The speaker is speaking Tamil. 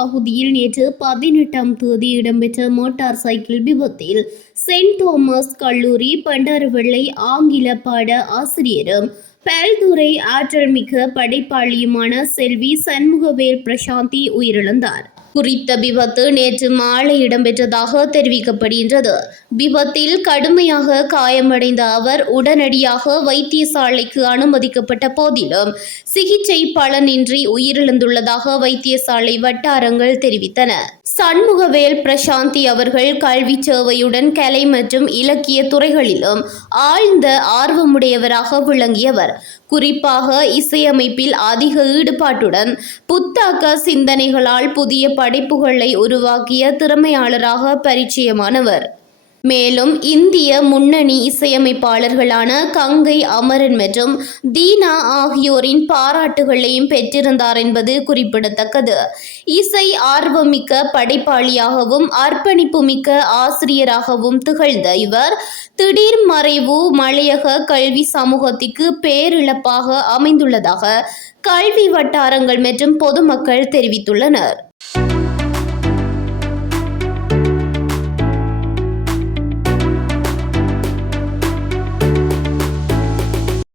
பகுதியில் நேற்று 18ஆம் தேதி இடம்பெற்ற மோட்டார் சைக்கிள் விபத்தில் செயின்ட் தோமஸ் கல்லூரி பண்டாரவெள்ளை ஆங்கில பாட ஆசிரியரும் பல்துறை ஆற்றல் மிக்க படைப்பாளியுமான செல்வி சண்முகவேல் பிரசாந்தி உயிரிழந்தார். குறித்த விபத்து நேற்று மாலை இடம்பெற்றதாக தெரிவிக்கப்படுகின்றது. விபத்தில் கடுமையாக காயமடைந்த அவர் உடனடியாக வைத்தியசாலைக்கு அனுமதிக்கப்பட்ட போதிலும் சிகிச்சை பலனின்றி உயிரிழந்துள்ளதாக வைத்தியசாலை வட்டாரங்கள் தெரிவித்தன. சண்முகவேல் பிரசாந்தி அவர்கள் கல்வி சேவையுடன் கலை மற்றும் இலக்கிய துறைகளிலும் ஆழ்ந்த ஆர்வமுடையவராக விளங்கியவர். குறிப்பாக இசையமைப்பில் அதிக ஈடுபாட்டுடன் புத்தாக்க சிந்தனைகளால் புதிய படைப்புகளை உருவாக்கிய திறமையாளராக பரிச்சயமானவர். மேலும் இந்திய முன்னணி இசையமைப்பாளர்களான கங்கை அமரன் மற்றும் தீனா ஆகியோரின் பாராட்டுகளையும் பெற்றிருந்தார் என்பது குறிப்பிடத்தக்கது. இசை ஆர்வமிக்க படைப்பாளியாகவும் அர்ப்பணிப்பு மிக்க ஆசிரியராகவும் திகழ்ந்த இவர் திடீர் மறைவு மலையக கல்வி சமூகத்திற்கு பேரிழப்பாக அமைந்துள்ளதாக கல்வி வட்டாரங்கள் மற்றும் பொதுமக்கள் தெரிவித்துள்ளனர்.